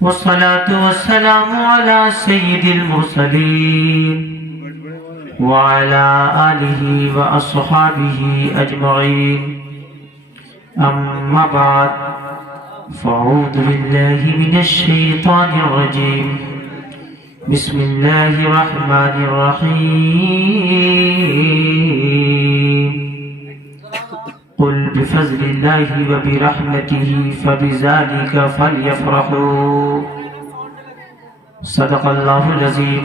والصلاة والسلام على سيد المرسلين وعلى آله وأصحابه أجمعين أما بعد فأعوذ بالله من الشيطان الرجيم بسم الله الرحمن الرحيم قل بفضل الله وبرحمته فبذلك فليفرحوا صدق الله العظيم.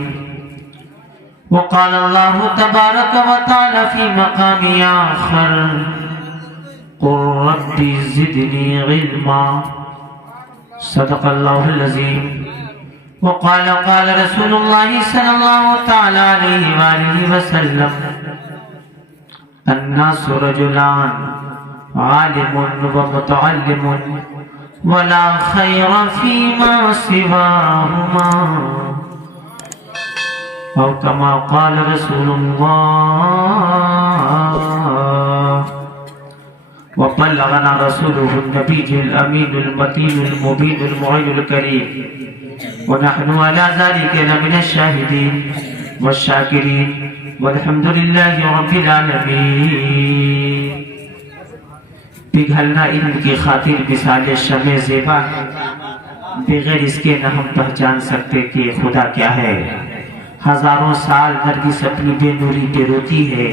وقال الله تبارك وتعالى في مقام آخر قل رب زدني علما صدق الله العظيم. وقال رسول الله صلى الله تعالى عليه وآله وسلم الناس رجلان عالم ومتعلم ولا خير فيما سواهما أو كما قال رسول الله. وبلغنا رسوله النبي الأمين المتين المبين المعين الكريم ونحن على ذلك لمن الشاهدين والشاكرين والحمد لله رب العالمین. پگھلنا علم کی خاطر مثال شمع زیبا بغیر اس کے نہ ہم پہچان سکتے کہ خدا کیا ہے. ہزاروں سال نرگس اپنی بے نوری پہ روتی ہے،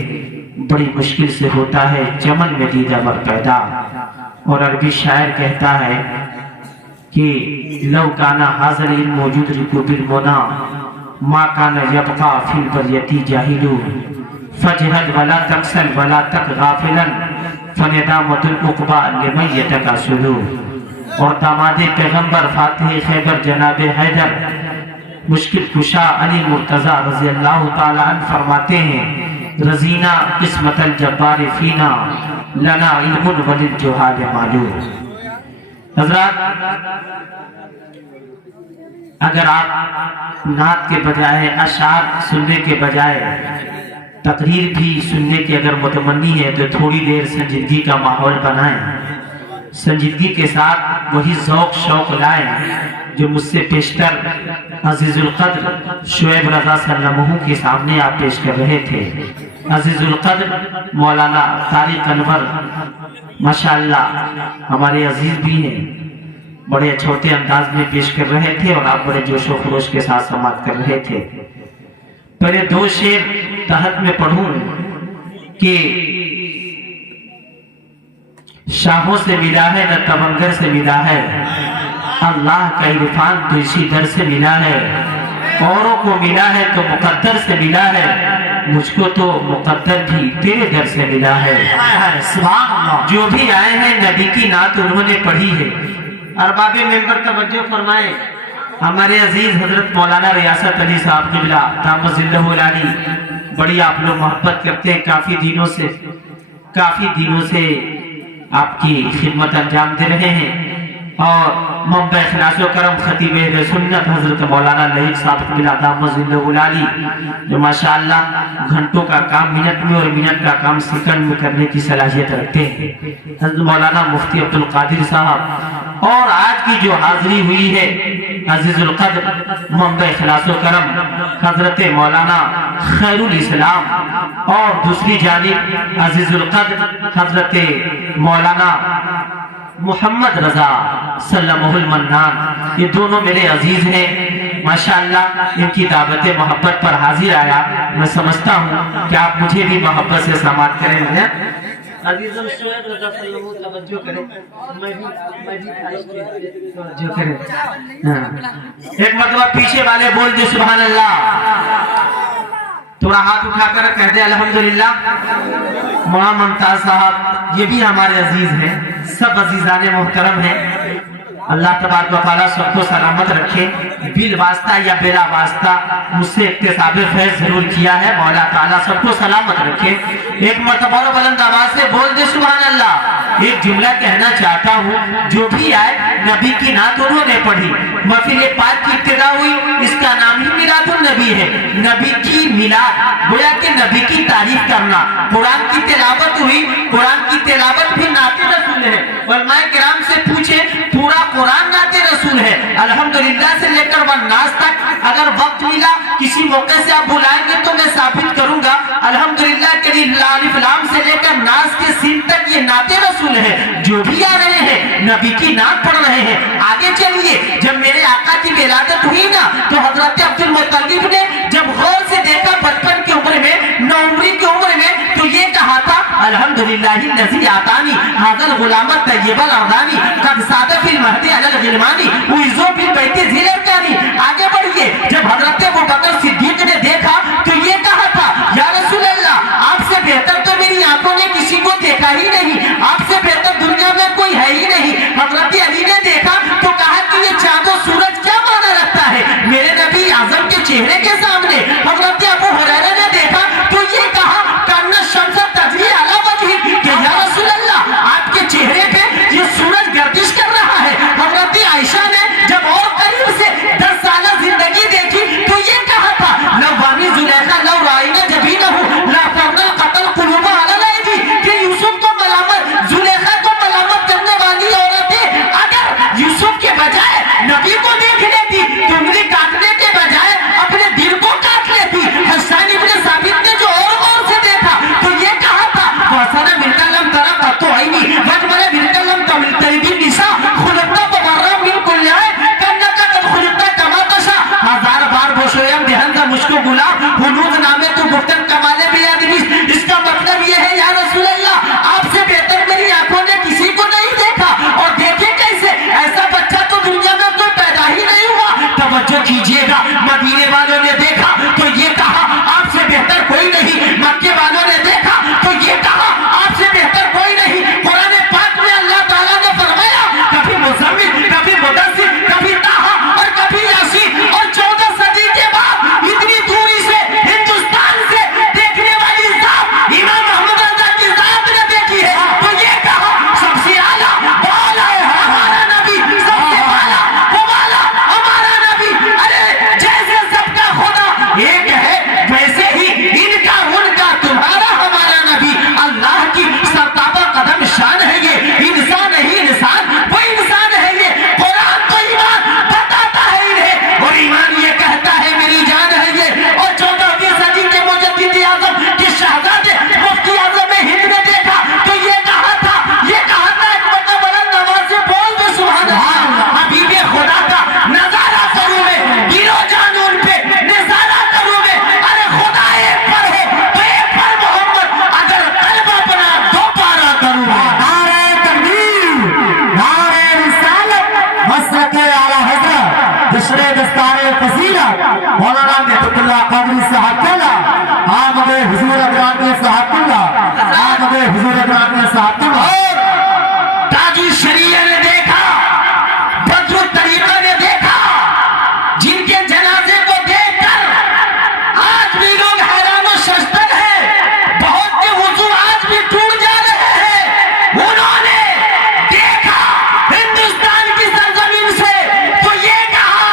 بڑی مشکل سے ہوتا ہے چمن میں دیدہ ور پیدا. اور عربی شاعر کہتا ہے کہ لو کانا حاضر علم موجود رکو بالمنا ما کانا یبقا فی البریتی جاہلو فجہد ولا تکسل ولا تک غافلا فندامت العقبہ لمن یتکاسلو. اور داماد پیغمبر فاتح خیبر جناب حیدر مشکل کشا علی مرتضی رضی اللہ تعالیٰ عنہ فرماتے ہیں رضینا قسمت الجبار فینا لنا علم وللجہال معلوم. حضرات، اگر آپ نعت کے بجائے اشعار سننے کے بجائے تقریر بھی سننے کے اگر متمنی ہے تو تھوڑی دیر سنجیدگی کا ماحول بنائیں، سنجیدگی کے ساتھ وہی ذوق شوق لائیں جو مجھ سے پیشتر عزیز القدر شعیب رضا صلی اللہ علیہ وسلم کے سامنے آپ پیش کر رہے تھے. عزیز القدر مولانا طارق انور ماشاءاللہ ہمارے عزیز بھی ہیں، بڑے چھوٹے انداز میں پیش کر رہے تھے اور آپ بڑے جوش و خروش کے ساتھ سماعت کر رہے تھے. پہلے دو شعر تحت میں پڑھوں کہ شاہوں سے ملا ہے نہ تونگر سے ملا ہے، اللہ کا عرفان تو اسی در سے ملا ہے. اوروں کو ملا ہے تو مقدر سے ملا ہے، مجھ کو تو مقدر بھی تیرے در سے ملا ہے. جو بھی آئے ہیں نبی کی نعت انہوں نے پڑھی ہے. ارباب ممبر توجہ فرمائیں، ہمارے عزیز حضرت مولانا ریاست علی صاحب قبلہ دامت ظلہ العالی بڑی آپ لوگ محبت کرتے ہیں، کافی دنوں سے آپ کی خدمت انجام دے رہے ہیں. اور منبع اخلاص و کرم خطیب اہل سنت حضرت مولانا لہیق صاحب قبلہ دامت ظلہ العالی جو ماشاءاللہ گھنٹوں کا کام منٹ میں اور منٹ کا کام سیکنڈ میں کرنے کی صلاحیت رکھتے ہیں. حضرت مولانا مفتی عبدالقادر صاحب اور آج کی جو حاضری ہوئی ہے عزیز القدر منبع اخلاص و کرم حضرت مولانا خیر الاسلام اور دوسری جانب عزیز القدر حضرت مولانا محمد رضا سلمہ المنان، یہ دونوں میرے عزیز ہیں ماشاءاللہ. ان کی دعوت محبت پر حاضر آیا، میں سمجھتا ہوں کہ آپ مجھے بھی محبت سے سماعت کریں گے. عزیزم شعیب رضا صلی اللہ توجہ کریں، میں بھی توجہ کریں. ایک مرتبہ پیچھے والے بول دے سبحان اللہ، تھوڑا ہاتھ اٹھا کر کہہ دے الحمدللہ. مولانا ممتاز صاحب یہ بھی ہمارے عزیز ہیں، سب عزیزان محترم ہیں. اللہ تبارک و تعالیٰ سب کو سلامت رکھے. بل واسطہ یا بلا واسطہ مجھ سے اکتساب فیض ضرور کیا ہے، مولا تعالیٰ سب کو سلامت رکھے. ایک مرتبہ اور بلند آواز سے بول دے سبحان اللہ. ایک جملہ کہنا چاہتا ہوں، جو بھی آئے نبی کی نعت انہوں نے پڑھی، محفل پاک کی ابتدا ہوئی، اس کا نام ہی میلاد النبی ہے. نبی کی میلاد گویا کہ نبی کی تعریف کرنا. قرآن کی تلاوت ہوئی، قرآن کی تلاوت بھی نعت رسول ہے. علماء کرام سے پوچھے والناس تک اگر وقت ملا کسی موقع سے آپ بلائیں گے تو میں ثابت کروں گا الحمدللہ کہ الف لام سے لے کر ناس کے سین تک یہ نعت رسول ہے. جو بھی آ رہے ہیں نبی کی نعت پڑھ رہے ہیں. آگے چلیے, جب میرے آقا کی ولادت ہوئی نا تو حضرت عبد المطلب نے جب غور سے دیکھا بچپن کی عمر میں, نوعمری کی عمر میں, تو یہ کہا تھا الحمدللہ الذی اعطانی ھذا الغلام الطیب الارضانی قد ساد فی المہد علی الغلمانی ویزو فی البیت ذی الارکانی. آگے بڑھیے, جب حضرت ابوبکر صدیق نے دیکھا تو یہ کہا تھا یا رسول اللہ آپ سے بہتر تو میری آنکھوں نے کسی کو دیکھا ہی نہیں, آپ سے بہتر دنیا میں کوئی ہے ہی نہیں. حضرت علی نے دیکھا تو کہا کہ یہ چاند و سورج کیا معنی رکھتا ہے میرے نبی اعظم کے چہرے کے سامنے. حضرت ابو ہریرہ نے دیکھا تو یہ کہا کان الشمس تجری علی وجہہ کہ یا رسول اللہ آپ کے چہرے پہ یہ سورج گردش کر رہا ہے. حضرت عائشہ نے جب اور قریب سے 10 سالہ زندگی دیکھی تو یہ کہا تھا لو بانی زلیخا لو رائنا جبینہ لا فرنا قتل قلوب علی الایدی کہ یوسف کو ملامت, زلیخا کو ملامت کرنے والی عورتیں اگر یوسف کے بجائے نبی کو دیکھ لیتی تو انگلی کاٹنے کے بجائے اپنے دل کو کاٹ لیتی. حسان ابن ثابت نے جو اور سے دیکھا تو یہ کہا تھا وَحَسَنَ مِنْكَ لَمْ تَرَ قَطُّ عَيْنِي وَأَجْمَلَ مِنْكَ لَمْ تَلِدِ النِّسَاءُ خُلِقْتَ مُبَرَّأً مِنْ كُلِّ عَيْبٍ كَأَنَّكَ قَدْ خُلِقْتَ كَمَا تَشَاءُ. ہزار بار بوشویم دہن کا مشکو گلاب حنود نامے تو گفتن کمالے بھی آدمی. اس کا مطلب یہ ہے یا رسول اللہ آپ سے بہتر میری آنکھوں نے کسی کو نہیں دیکھا. اور دیکھے کیسے, ایسا بچہ تو دنیا میں کوئی پیدا ہی نہیں ہوا. توجہ کیجئے گا, مدینے والوں نے دیکھا تو یہ کہا آپ سے بہتر کوئی نہیں, مکے والوں نے دیکھا تو یہ کہا آپ سے بہتر کوئی نہیں. قرآن پاک میں اللہ تعالیٰ نے فرمایا کبھی مزمل, کبھی مدثر, کبھی طٰہٰ اور کبھی یاسین. اور 14 صدی کے بعد اتنی دوری سے ہندوستان سے دیکھنے والی ذات امام محمد رضا کی ذات نے دیکھی ہے تو یہ کہا سب سے اعلیٰ والا ہے ہمارا نبی, سب سے والا والا ہمارا نبی. ارے جیسے سب کا خدا ایک ہے ویسے ہی ان کا ان کا تمہارا ہمارا نبی. اللہ کی سرتابہ قدم شان ہے یہ, انسان نہیں انسان وہ انسان ہے یہ. قرآن تو ایمان بتاتا ہے انہیں اور ایمان یہ کہتا ہے میری جان ہے یہ. اور 14ویں صدی کے مجدد اعظم کے شہزادے مفتی اعظم ہند نے دیکھا تو یہ کہا تھا ایک بڑا بلند آواز سے بول دے سبحان اللہ. حبیب خدا کا نظارہ کروں میں, دل و جان ان پہ نظارہ کروں میں. ارے خدا ایک پر ہے تو ایک پر محمد, اگر قلب اپنا دو پارا کروں میں. نعرہ تکبیر, نعرہ رسالت, مسلک اعلیٰ حضرت بشر دستار فضیلت مولانا مہدی اللہ قادری صاحب اللہ آمد حضور اکرام صاحب اللہ, آمد حضور اکرام صاحب اللہ. اور تاج الشریعہ نے دیکھا, بدر الطریقہ نے دیکھا, جن کے جنازے کو دیکھ کر آج بھی لوگ حیران و ششدر ہیں, بہت کے وضو آج بھی ٹوٹ جا رہے ہیں. انہوں نے دیکھا ہندوستان کی سرزمین سے تو یہ کہا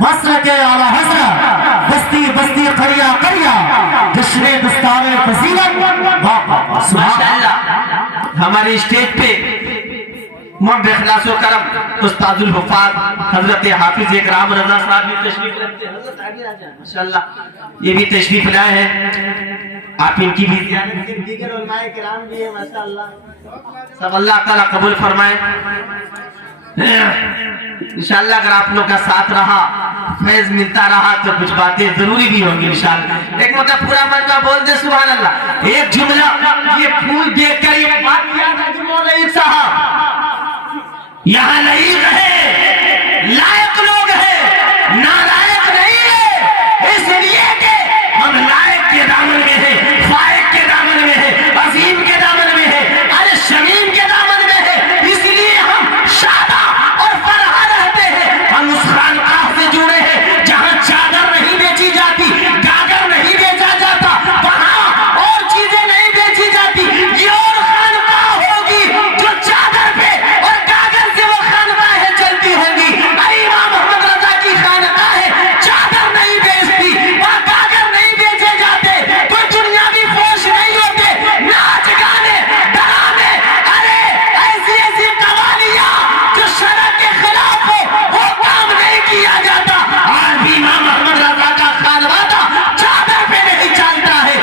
مسلک اعلی حضرت بستی بستی قریا قریا جشن دستار فضیلت ماشاءاللہ ہماری اسٹیج پہ محب اخلاص و کرم استاد الحفاظ حضرت حافظ اکرام رضا صاحب بھی تشریف رکھتے ہیں. حضرت آگے آ جائیں. ماشاءاللہ یہ بھی تشریف لائے ہیں. آپ ان کی بھی زیارت کے دیگر علماء کرام بھی ہیں. ماشاءاللہ سب اللہ تعالیٰ قبول فرمائے. انشاءاللہ اگر آپ لوگ کا ساتھ رہا فیض ملتا رہا تو کچھ باتیں ضروری بھی ہوں گی انشاءاللہ. ایک مطلب پورا مجمع بول دے سبحان اللہ. ایک جملہ یہ پھول دیکھ کر یہ بات یاد ہے کہ مولوی صاحب یہاں نہیں رہے لائق لوگ ہیں نالائق نہیں ہے. اس لیے کہ ہم لائق کے دامن میں ہیں فائق کے دامن میں ہیں عظیم کے دامن میں ہیں الشمیم کے دامن میں ہیں. اس لیے ہم شادہ اور فرحہ رہتے ہیں. ہم اس خانقاہ سے جڑے ہیں جہاں چادر نہیں بیچی جاتی گاگر نہیں بیچا جاتا وہاں اور چیزیں نہیں بیچی جاتی. یہ اور خانقاہ ہوگی جو چادر پہ اور گاگر سے وہ خانقاہیں چلتی ہوں گی. امام محمد رضا کی خانقاہیں چادر نہیں بیچتی وہاں گاگر نہیں بیچے جاتے کوئی دنیاوی فوش نہیں ہوتے ناچ گانے ڈرامے ارے ایسی ایسی قوالیاں جو شرع کے خلاف ہو وہ کام نہیں کیا جاتا. آج بھی امام محمد رضا کا خانوادہ چادر پہ نہیں چلتا ہے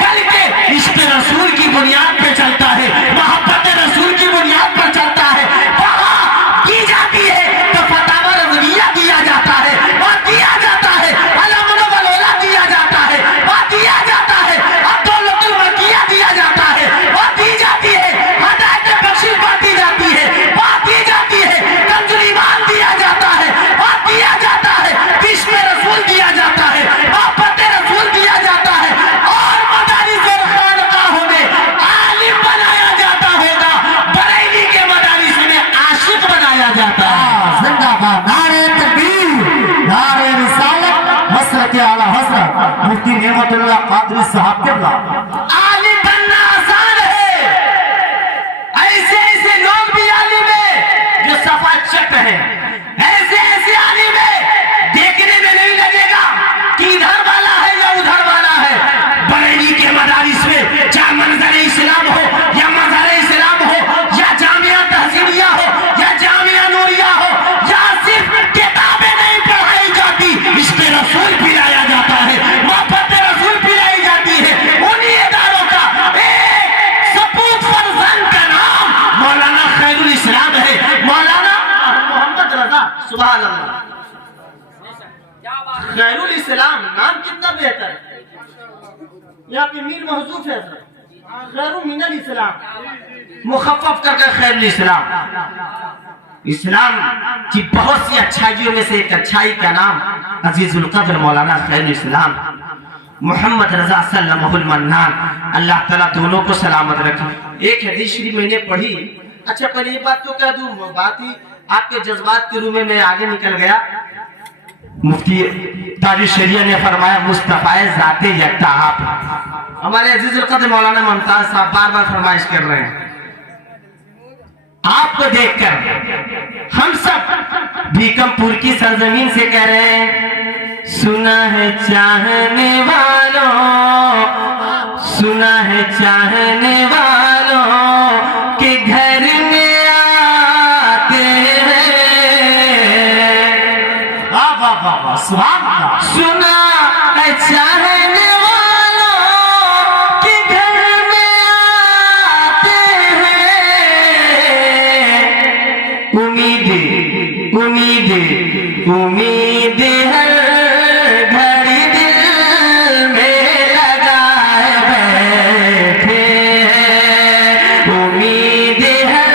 بلکہ عشق رسول کی بنیاد پہ چلتا ہے محبت رسول کی بنیاد پر چلتا ہے. وہاں کی جاتی ہے تو فتاوی رضویہ دیا جاتا ہے وہاں دیا جاتا ہے علم الولا دیا جاتا ہے وہاں دیا جاتا ہے عبداللہ المکیہ دیا جاتا ہے وہاں دی جاتی ہے ہدایت بخشش بانٹی جاتی ہے وہاں دی جاتی ہے کنز ایمان دیا جاتا ہے وہاں دیا جاتا ہے عشق رسول دیا جاتا ہے محبت رسول دیا جاتا ہے اور مدارس اور خانقاہوں میں عالم بنایا جاتا ہوگا بریلی کے مدارس میں عاشق بنایا جاتا ہے. زندہ باد نعرہ تکبیر نعرہ رسالت مسلک اعلی حضرت مفتی نعمت اللہ قادری صاحب قبلہ. عالم بننا آسان ہے. ایسے ایسے لوگ بھی عالم ہیں جو صفا چٹ ہیں. ایسے ایسے عالم ہیں دیکھنے میں نہیں لگے گا کہ ادھر والا ہے یا ادھر والا ہے. بریلی کے مدارس میں چاہے منظر اسلام ہو یا مظہر اسلام ہو یا جامعہ تہذیبیہ ہو یا جامعہ نوریہ ہو یا صرف کتابیں نہیں پڑھائی جاتی عشق رسول پلایا جاتا ہے محبت رسول پلائی جاتی ہے. انہی اداروں کا ایک سپوت فرزند کا نام مولانا خیر الاسلام ہے. مولانا محمد رضا سبحان اللہ خیر الاسلام نام کتنا بہتر ہے. یہاں پہ میر محذوف ہے خیر من الاسلام مخفف کر کے خیر الاسلام. اسلام کی بہت سی اچھائیوں میں سے ایک اچھائی کا نام عزیز القدر مولانا خیر الاسلام محمد رضا سلمہ المنان. اللہ تعالیٰ دونوں کو سلامت رکھے. ایک حدیث شریف میں نے پڑھی. اچھا پہلے یہ بات تو کہہ دوں بات ہی آپ کے جذبات کے روح میں آگے نکل گیا. مفتی تاج الشریعہ نے فرمایا مصطفیٰ ذات یکتا آپ. ہمارے عزیز القدر مولانا ممتاز صاحب بار بار فرمائش کر رہے ہیں آپ کو دیکھ کر ہم سب بھیکم پور کی سرزمین سے کہہ رہے ہیں سنا ہے چاہنے والوں سنا ہے چاہنے والوں کہ گھر میں آتے ہیں. سنا ہے چاہنے والوں کہ گھر میں آتے ہیں. امید ہر گھڑی دل میں لگائے بیٹھے ہیں. امید ہر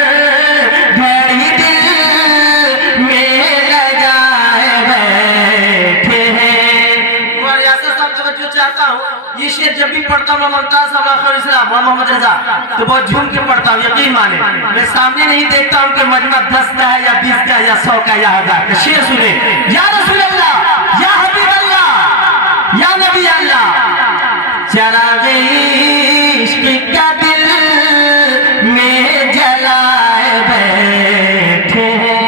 گھڑی دل میں لگائے بیٹھے ہیں. اور یاسر صاحب توجہ چاہتا ہوں یہ شعر جب بھی پڑھتا ہوں ممتاز صاحب خیر الاسلام محمد رضا تو بہت جھوم کے پڑھتا ہوں. یقین مانے میں سامنے نہیں دیکھتا ہوں کہ مجمع 10 کا ہے یا 20 کا یا 100 کا یا 1000 کا. شعر سنے یا رسول اللہ یا حبیب اللہ یا نبی اللہ چراغ عشق کا دل میں جلائے بیٹھے ہیں.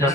10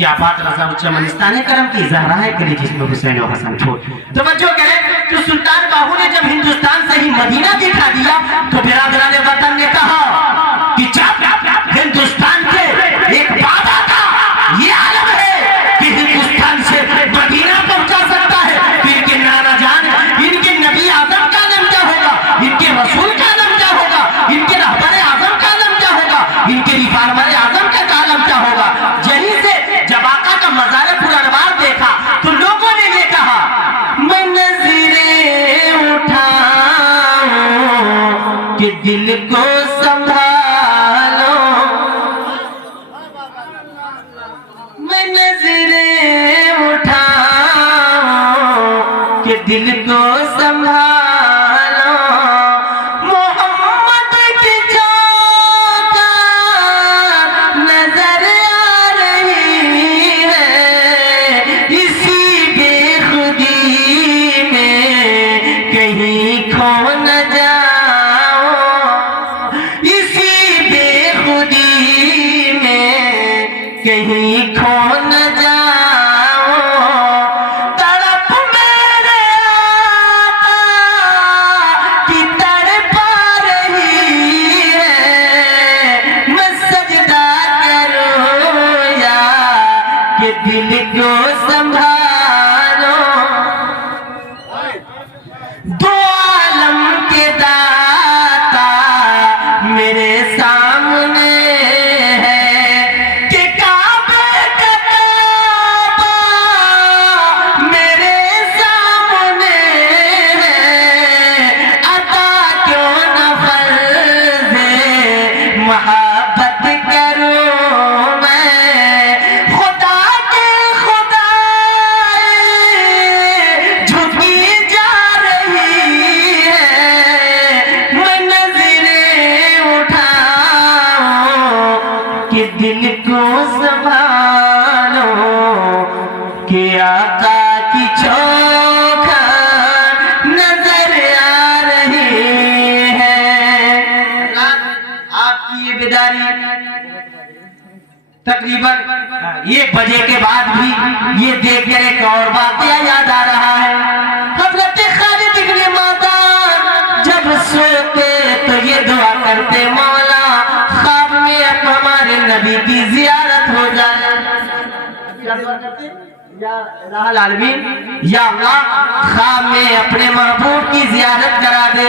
کیا بات رضا چمنستان کرم کی زہرا ہے کلی جس میں حسین و حسن چھوڑ توجہ کریں تو سلطان باہو نے جب ہندوستان سے ہی مدینہ دکھا دیا تو برادران وطن نے کہا کہ جب ہندوستان کے ایک بابا کا یہ عالم ہے کہ ہندوستان سے مدینہ پہنچا سکتا ہے پھر کے نانا جان ان کے نبی اعظم کا نام کیا ہوگا ان کے رسول کا نام کیا ہوگا ان کے رہبر اعظم کا نام کیا ہوگا ان کے ریفارمر اعظم کا نام کیا ہوگا یہیں سے جب آقا کا مزار پرانوار دیکھا تو لوگوں نے یہ کہا میں نظریں اٹھاؤں کہ دل کو سنبھالو میں نظریں اٹھاؤں کہ دل کو سنبھالو محمد کی چوکار نظر آ رہی ہے اسی بے خودی میں کہیں کھو نہ جاؤ اسی بے خودی میں کہیں کھو نہ جاؤ تڑپ میرے آقا کی تڑپ آ رہی ہے میں سجدہ کروں یا کہ دل کو سنبھالو دو عالم کے داتا میرے سامنے ہے کہ کعبے کا کعبہ میرے سامنے ہے عطا کیوں نہ فرض محبت کروں میں خدا کے خدائے جھکی جا رہی ہے میں نظریں اٹھاؤں کہ دل کو سنبھالو کہ آقا کی چوکھا نظر آ رہی ہے آپ کی یہ بیداری تقریباً 1 بجے کے بعد بھی یہ دیکھ کر ایک اور واقعہ یاد آ رہا ہے حضرت خالد ابن معدان جب سوتے تو یہ دعا کرتے مولا خواب میں اب ہمارے نبی کی زیارت ہو جائے کیا دعا کرتے یا الہ العالمین یا اللہ خواب میں اپنے محبوب کی زیارت کرا دے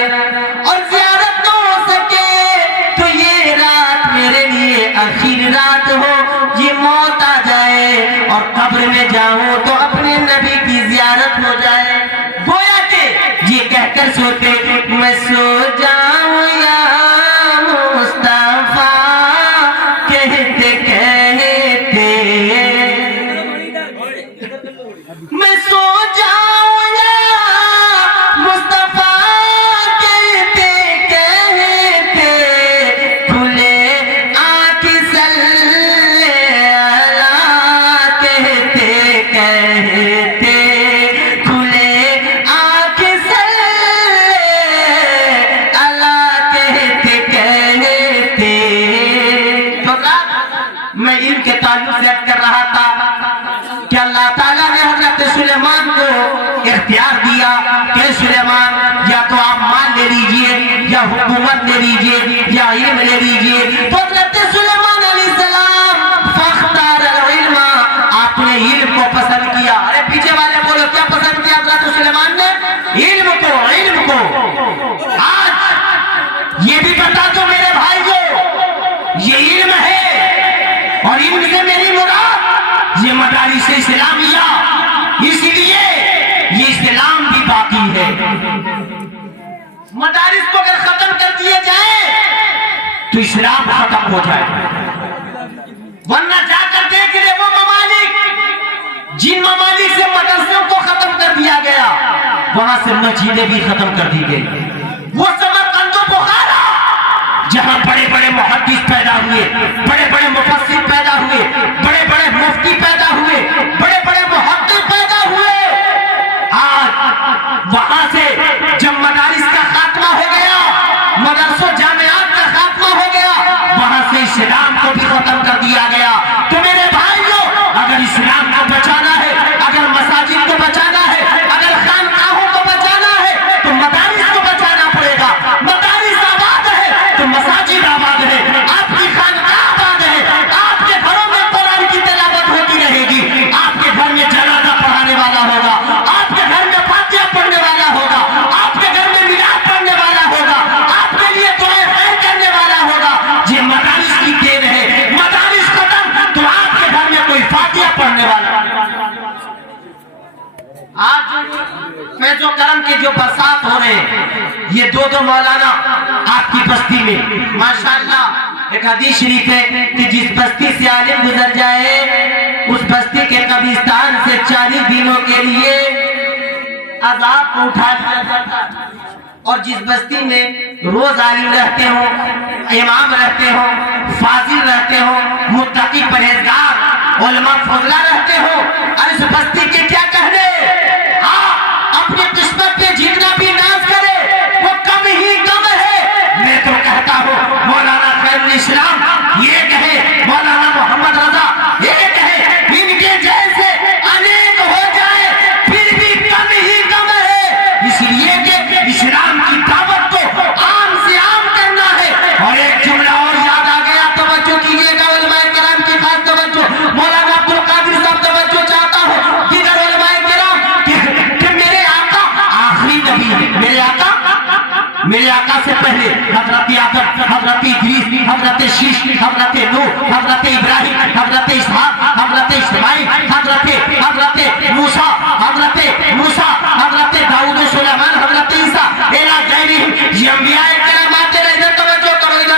اور زیارت نہ ہو سکے تو یہ رات میرے لیے آخری رات ہو یہ موت آ جائے اور قبر میں جاؤں تو اپنے نبی کی زیارت ہو جائے گویا کہ یہ کہہ کر سوتے میں سو جاؤں یا مصطفیٰ کہتے کہتے میں سو جاؤں یا مصطفیٰ کہتے کہتے کھلے آنکھ صلی اللہ کہتے کہتے کھلے آنکھ صلی اللہ کہتے کہتے تو میں ان کے تعلق سے عرض کر رہا تھا کہ اللہ تعالیٰ نے حضرت سلیمان کو اختیار دیا کہ سلیمان یا تو آپ مال لے لیجئے یا حکومت لے لیجئے یا علم لے لیجئے تو حضرت سلیمان علیہ السلام فاختار العلم آپ نے علم کو پسند کیا ارے پیچھے والے بولو کیا پسند کیا حضرت سلیمان نے علم کو آج یہ بھی بتا دو میرے بھائیو یہ علم ہے اور علم سے میری مراد یہ مدارس اسلامیہ اس لیے یہ اسلام بھی باقی ہے مدارس کو اگر ختم کر دیے جائیں تو اسلام ختم ہو جائے ورنہ جا کر دیکھ لے وہ ممالک جن ممالک سے مدرسوں کو ختم کر دیا گیا وہاں سے مسجدیں بھی ختم کر دی گئی وہ سمرقند و بخارا جہاں بڑے بڑے محدث پیدا ہوئے بڑے بڑے مفسر پیدا ہوئے بڑے بڑے مفتی پیدا ہوئے بڑے بڑے محقق پیدا ہوئے آج وہاں سے جب مدارس کا خاتمہ ہو گیا مدرسوں جامعات کا خاتمہ ہو گیا وہاں سے اسلام کو بھی ختم کر دیا گیا تو میرے بھائیوں اگر جو برسات ہو رہے ہیں یہ دو مولانا آپ کی بستی میں ماشاءاللہ ایک حدیث شریف ہے کہ جس بستی سے عالم گزر جائے اس بستی کے قبرستان سے 40 دنوں کے لیے عذاب کو اٹھا لیا جاتا اور جس بستی میں روز عالم رہتے ہوں امام رہتے ہوں فاضل رہتے ہوں متقی پرہیزگار علماء فضلہ رہتے ہوں اور اس بستی کے کیا کہنے اپنی قسمت پہ جتنا بھی ناز کرے وہ کم ہی کم ہے میں تو کہتا ہوں مولانا خیر الاسلام یہ کہے مولانا محمد رضا یہ کہے ان کے جیسے انیک ہو جائے پھر بھی کم ہی کم ہے اس لیے کہ اسلام کی دعوت کو عام سے عام کرنا ہے اور ایک جملہ اور یاد آ گیا توجہ کیجئے گا علماء کرام کی خاص توجہ مولانا عبدالقادر صاحب توجہ چاہتا ہوں دیگر علماء کرام کہ میرے آقا آخری نبی ہے میرے آقا سے پہلے حضرت آدم حضرت ادریس حضرت شیش حضرت نوح حضرت ابراہیم حضرت اسحاق حضرت اسماعیل حضرت موسیٰ حضرت داؤد و سلیمان حضرت عیسیٰ الہ غیرہم یہ انبیاء کرام آتے رہے ادھر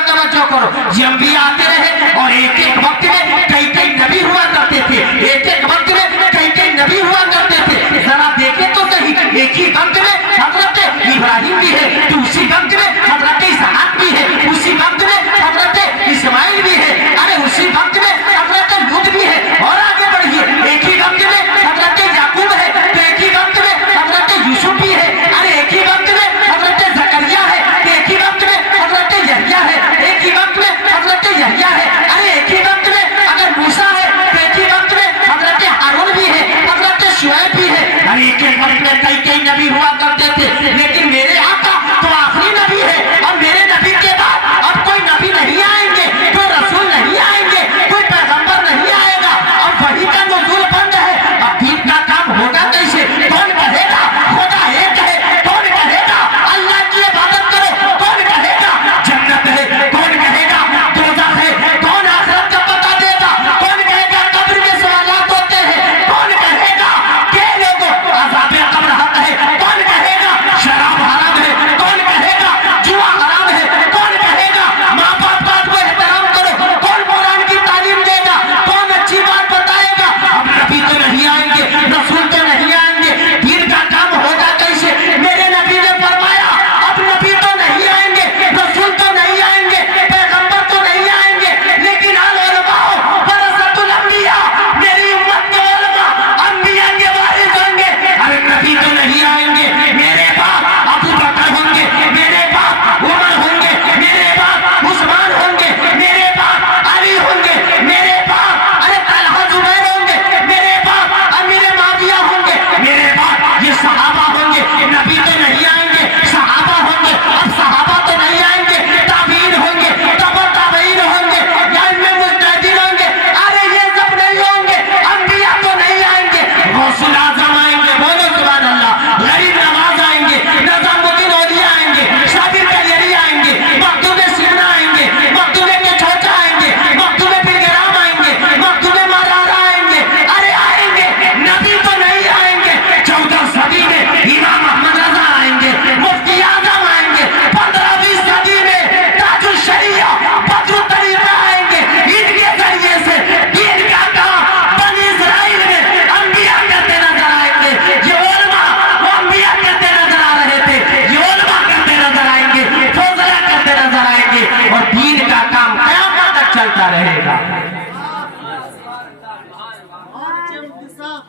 توجہ کرو یہ انبیاء آتے رہے اور ایک ایک وقت میں کئی نبی ہوا کرتے تھے ایک ایک وقت میں کئی نبی ہوا کرتے تھے ذرا دیکھیں تو صحیح ایک ہی وقت میں حضرت ابراہیم بھی ہے تو اسی وقت میں حضرت اسحاق بھی ہے اسی وقت میں حضرت اسماعیل بھی ہے ارے اسی وقت میں حضرت لوط بھی ہے اور آگے بڑھیے ایک ہی وقت میں حضرت یعقوب ہے تو ایک ہی وقت میں حضرت یوسف بھی ہے ارے ایک ہی وقت میں حضرت زکریا ہے ایک ہی وقت میں حضرت یحییٰ ہے ایک ہی وقت میں حضرت یحییٰ ہے ارے ایک ہی وقت میں اگر موسیٰ ہے تو ایک ہی وقت میں حضرت ہارون بھی ہے حضرت شعیب بھی ہے ارے ایک ہی وقت میں کئی نبی ہوا کرتے تھے لیکن میرے آقا تو آخری نبی ہے اور میرے نبی کے بعد اب کوئی نبی نہیں آئیں گے کوئی رسول نہیں آئیں گے کوئی پیغمبر نہیں آئے گا اور وحی کا نزول بند ہے اب دین کا کام ہوگا کیسے کون کہے گا خدا ایک ہے کون کہے گا اللہ کی عبادت کرو کون کہے گا جنت ہے کون کہے گا دوزخ ہے کون آخرت کا پتہ دے گا کون کہے گا قبر میں سوالات ہوتے ہیں کون کہے گا کہ لوگوں عذاب قبر حق ہے کون کہے گا شراب حرام ہے کون کہے گا جوا حرام ہے کون کہے گا ماں باپ کا کو احترام کرو کون قرآن کی تعلیم دے گا کون اچھی بات بتائے گا اب نبی تو نہیں آئیں گے رسول تو نہیں آئیں گے دین کا کام ہوگا کیسے میرے نبی نے فرمایا اب نبی تو نہیں آئیں گے رسول تو نہیں آئیں گے پیغمبر تو نہیں آئیں گے لیکن العلماء ورثۃ الانبیاء میری امت کے علماء انبیاء کے وارث ہوں گے ارے نبی تو نہیں آئیں گے میرے باپ ابو بکر ہوں گے میرے باپ عمر ہوں گے میرے باپ عثمان ہوں گے میرے باپ علی ہوں گے میرے باپ ارے طلحہ زبیر ہوں گے میرے باپ امیر معاویہ ہوں گے میرے باپ یہ صحابہ ہوں گے نبی تو نہیں آئیں گے صحابہ ہوں گے اب صحابہ تو نہیں آئیں گے تابعین ہوں گے تبع تابعین ہوں گے ائمہ مجتہدین ہوں گے ارے یہ سب نہیں ہوں گے انبیاء تو نہیں آئیں گے غوث الاعظم آئیں گے بولو سبحان اللہ غریب نواز آئیں گے نظام الدین اولیاء آئیں گے شابر کلیری آئیں گے مخدوم سینا آئیں گے مخدوم کے چھوٹا آئیں گے مخدوم بلگرام آئیں گے مخدوم مارارا آئیں گے ارے آئیں گے نبی تو نہیں آئیں گے 14 صدی میں امام احمد رضا آئیں گے مفتی اعظم آئیں گے 15ویں صدی میں تاج الشریعہ بدر الطریقہ آئیں گے ان کے ذریعے سے دین کا کام بنی اسرائیل میں انبیاء کرتے نظر آئیں گے یہ علماء وہ انبیاء کرتے نظر آ رہے تھے یہ علماء کرتے نظر آئیں گے فضلہ کرتے نظر آئیں گے اور دین کا کام قیامت تک چلتا رہے گا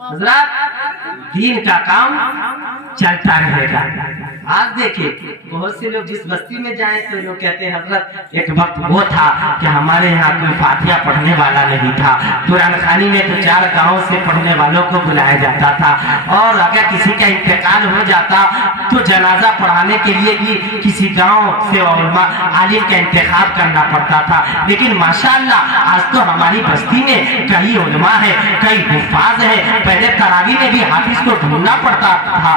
حضرات دین کا کام چلتا رہے گا آج دیکھیں بہت سے لوگ جس بستی میں جائیں تو لوگ کہتے ہیں حضرت ایک وقت وہ تھا کہ ہمارے یہاں کوئی فاتحہ پڑھنے والا نہیں تھا قرآن خوانی میں تو 4 گاؤں سے پڑھنے والوں کو بلایا جاتا تھا اور اگر کسی کا انتقال ہو جاتا تو جنازہ پڑھانے کے لیے بھی کسی گاؤں سے علماء عالم کا انتخاب کرنا پڑتا تھا لیکن ماشاءاللہ آج تو ہماری بستی میں کئی علماء ہیں کئی حفاظ ہیں پہلے تراویح میں بھی حافظ کو ڈھونڈنا پڑتا تھا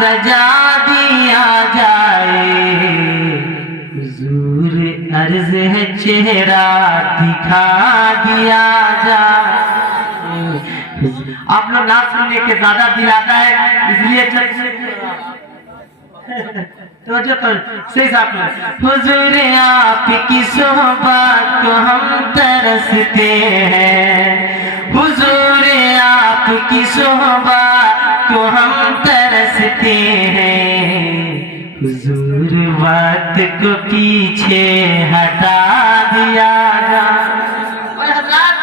سجا دیا جائے، حضور عرض ہے چہرہ دکھا دیا جائے۔ آپ لوگ نام سننے کے زیادہ دل آتا ہے، اس لیے توجہ تو صحیح صاحب حضور آپ کی صحبت کو ہم ترستے ہیں، حضور آپ کی صحبت کو ہم ترستے ہیں، حضور وقت کو پیچھے ہٹا دیا جائے۔ اور حضرات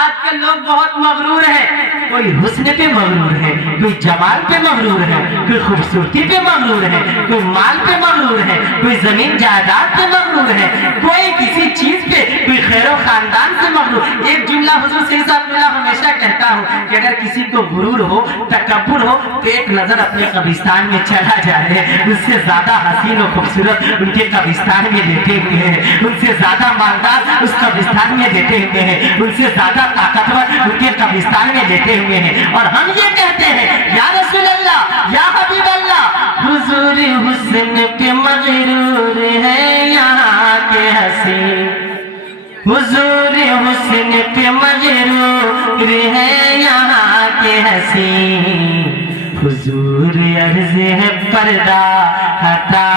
آج کے لوگ بہت مغرور ہیں، کوئی حسن پہ مغرور ہے، کوئی جمال پہ مغرور ہے، کوئی خوبصورتی پہ مغرور ہے، کوئی مال پہ مغرور ہے، کوئی زمین جائیداد پہ مغرور ہے، کوئی کسی چیز پہ، کوئی خیر و خاندان سے مغرور۔ ایک جملہ حضور صلی اللہ علیہ وسلم ہمیشہ کہتا ہوں کہ اگر کسی کو غرور ہو، تکبر ہو، تو ایک نظر اپنے قبرستان میں چلا جائے، اس سے زیادہ حسین و خوبصورت ان کے قبرستان میں لیٹے ہوئے ہیں، ان سے زیادہ مالدار اس قبرستان میں لیٹے ہوئے ہیں، ان سے زیادہ طاقتور ان کے قبرستان میں لیٹے ہوئے ہیں، اور ہم یہ کہتے ہیں یا رسول اللہ، یا حبیب اللہ، حضور حسن پہ مغرور ہے یہاں کے حسین، حضور حسن پہ مغرور ہے یہاں کے حسین، حضور عرض ہے پردہ ہٹا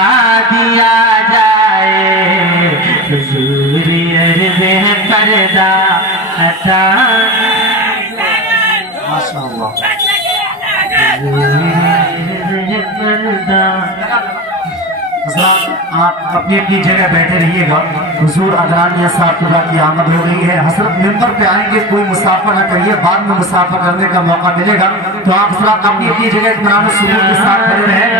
دیا جائے، حضور عرض ہے پردہ ہٹا ماشاءاللہ۔ حضرات آپ اپنی اپنی جگہ بیٹھے رہیے گا، حضور عدنانیہ صاحب کی آمد ہو رہی ہے، حضرت ممبر پہ آئیں گے، کوئی مسافہ نہ کریے، بعد میں مسافہ کرنے کا موقع ملے گا، تو آپ حضرات اپنی اپنی جگہ اطمینان و سکون کے ساتھ کھڑے رہیں۔